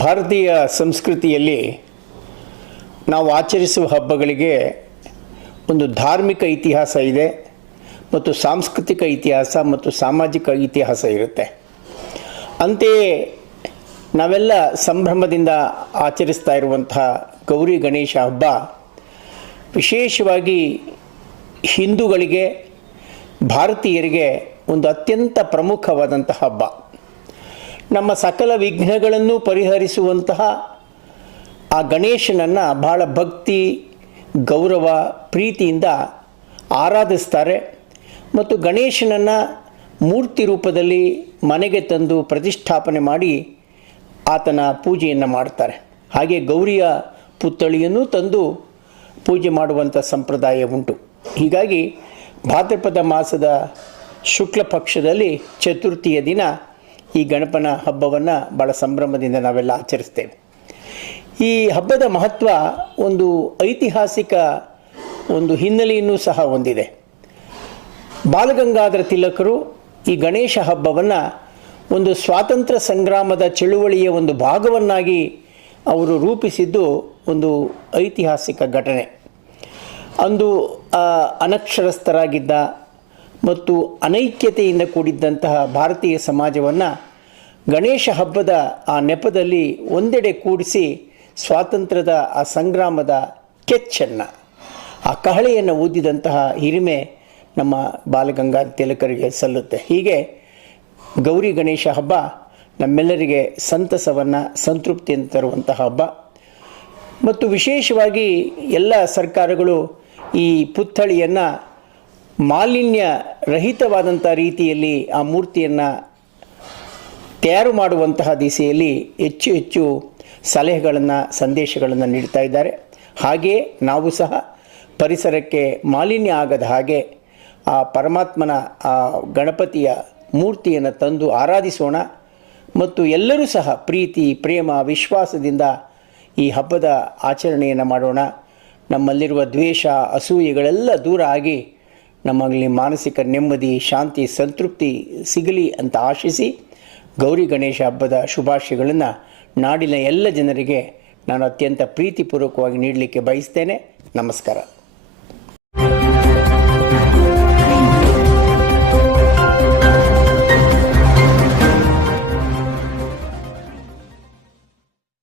ಭಾರತೀಯ ಸಂಸ್ಕೃತಿಯಲ್ಲಿ ನಾವು ಆಚರಿಸುವ ಹಬ್ಬಗಳಿಗೆ ಒಂದು ಧಾರ್ಮಿಕ ಇತಿಹಾಸ ಇದೆ ಮತ್ತು ಸಾಂಸ್ಕೃತಿಕ ಇತಿಹಾಸ ಮತ್ತು ಸಾಮಾಜಿಕ ಇತಿಹಾಸ ಇರುತ್ತೆ. ಅಂತೆಯೇ ನಾವೆಲ್ಲ ಸಂಭ್ರಮದಿಂದ ಆಚರಿಸ್ತಾ ಇರುವಂತಹ ಗೌರಿ ಗಣೇಶ ಹಬ್ಬ ವಿಶೇಷವಾಗಿ ಹಿಂದೂಗಳಿಗೆ, ಭಾರತೀಯರಿಗೆ ಒಂದು ಅತ್ಯಂತ ಪ್ರಮುಖವಾದಂತಹ ಹಬ್ಬ. ನಮ್ಮ ಸಕಲ ವಿಘ್ನಗಳನ್ನು ಪರಿಹರಿಸುವಂತಹ ಆ ಗಣೇಶನನ್ನು ಬಹಳ ಭಕ್ತಿ, ಗೌರವ, ಪ್ರೀತಿಯಿಂದ ಆರಾಧಿಸ್ತಾರೆ ಮತ್ತು ಗಣೇಶನನ್ನು ಮೂರ್ತಿ ರೂಪದಲ್ಲಿ ಮನೆಗೆ ತಂದು ಪ್ರತಿಷ್ಠಾಪನೆ ಮಾಡಿ ಆತನ ಪೂಜೆಯನ್ನು ಮಾಡ್ತಾರೆ. ಹಾಗೆ ಗೌರಿಯ ಪುತ್ಥಳಿಯನ್ನು ತಂದು ಪೂಜೆ ಮಾಡುವಂಥ ಸಂಪ್ರದಾಯ ಉಂಟು. ಹೀಗಾಗಿ ಭಾದ್ರಪದ ಮಾಸದ ಶುಕ್ಲ ಪಕ್ಷದಲ್ಲಿ ಚತುರ್ಥಿಯ ದಿನ ಈ ಗಣಪನ ಹಬ್ಬವನ್ನು ಭಾಳ ಸಂಭ್ರಮದಿಂದ ನಾವೆಲ್ಲ ಆಚರಿಸ್ತೇವೆ. ಈ ಹಬ್ಬದ ಮಹತ್ವ ಒಂದು ಐತಿಹಾಸಿಕ ಒಂದು ಹಿನ್ನೆಲೆಯನ್ನು ಸಹ ಹೊಂದಿದೆ. ಬಾಲಗಂಗಾಧರ ತಿಲಕರು ಈ ಗಣೇಶ ಹಬ್ಬವನ್ನು ಒಂದು ಸ್ವಾತಂತ್ರ್ಯ ಸಂಗ್ರಾಮದ ಚಳುವಳಿಯ ಒಂದು ಭಾಗವನ್ನಾಗಿ ಅವರು ರೂಪಿಸಿದ್ದು ಒಂದು ಐತಿಹಾಸಿಕ ಘಟನೆ. ಅಂದು ಅನಕ್ಷರಸ್ಥರಾಗಿದ್ದ ಮತ್ತು ಅನೈಕ್ಯತೆಯಿಂದ ಕೂಡಿದ್ದಂತಹ ಭಾರತೀಯ ಸಮಾಜವನ್ನು ಗಣೇಶ ಹಬ್ಬದ ಆ ನೆಪದಲ್ಲಿ ಒಂದೆಡೆ ಕೂಡಿಸಿ ಸ್ವಾತಂತ್ರ್ಯದ ಆ ಸಂಗ್ರಾಮದ ಕೆಚ್ಚನ್ನು, ಆ ಕಹಳೆಯನ್ನು ಊದಿದಂತಹ ಹಿರಿಮೆ ನಮ್ಮ ಬಾಲಗಂಗಾಧರ ತಿಲಕರಿಗೆ ಸಲ್ಲುತ್ತೆ. ಹೀಗೆ ಗೌರಿ ಗಣೇಶ ಹಬ್ಬ ನಮ್ಮೆಲ್ಲರಿಗೆ ಸಂತಸವನ್ನು, ಸಂತೃಪ್ತಿಯನ್ನು ತರುವಂತಹ ಹಬ್ಬ. ಮತ್ತು ವಿಶೇಷವಾಗಿ ಎಲ್ಲ ಸರ್ಕಾರಗಳು ಈ ಪುತ್ಥಳಿಯನ್ನು ಮಾಲಿನ್ಯ ರಹಿತವಾದಂಥ ರೀತಿಯಲ್ಲಿ ಆ ಮೂರ್ತಿಯನ್ನು ತಯಾರು ಮಾಡುವಂತಹ ದಿಸೆಯಲ್ಲಿ ಹೆಚ್ಚು ಹೆಚ್ಚು ಸಲಹೆಗಳನ್ನು, ಸಂದೇಶಗಳನ್ನು ನೀಡ್ತಾ ಇದ್ದಾರೆ. ಹಾಗೆಯೇ ನಾವು ಸಹ ಪರಿಸರಕ್ಕೆ ಮಾಲಿನ್ಯ ಆಗದ ಹಾಗೆ ಆ ಪರಮಾತ್ಮನ ಆ ಗಣಪತಿಯ ಮೂರ್ತಿಯನ್ನು ತಂದು ಆರಾಧಿಸೋಣ ಮತ್ತು ಎಲ್ಲರೂ ಸಹ ಪ್ರೀತಿ, ಪ್ರೇಮ, ವಿಶ್ವಾಸದಿಂದ ಈ ಹಬ್ಬದ ಆಚರಣೆಯನ್ನು ಮಾಡೋಣ. ನಮ್ಮಲ್ಲಿರುವ ದ್ವೇಷ, ಅಸೂಯೆಗಳೆಲ್ಲ ದೂರ ಆಗಿ ನಮ್ಮಲ್ಲಿ ಮಾನಸಿಕ ನೆಮ್ಮದಿ, ಶಾಂತಿ, ಸಂತೃಪ್ತಿ ಸಿಗಲಿ ಅಂತ ಆಶಿಸಿ ಗೌರಿ ಗಣೇಶ ಹಬ್ಬದ ಶುಭಾಶಯಗಳನ್ನು ನಾಡಿನ ಎಲ್ಲ ಜನರಿಗೆ ನಾನು ಅತ್ಯಂತ ಪ್ರೀತಿಪೂರ್ವಕವಾಗಿ ನೀಡಲಿಕ್ಕೆ ಬಯಸ್ತೇನೆ. ನಮಸ್ಕಾರ.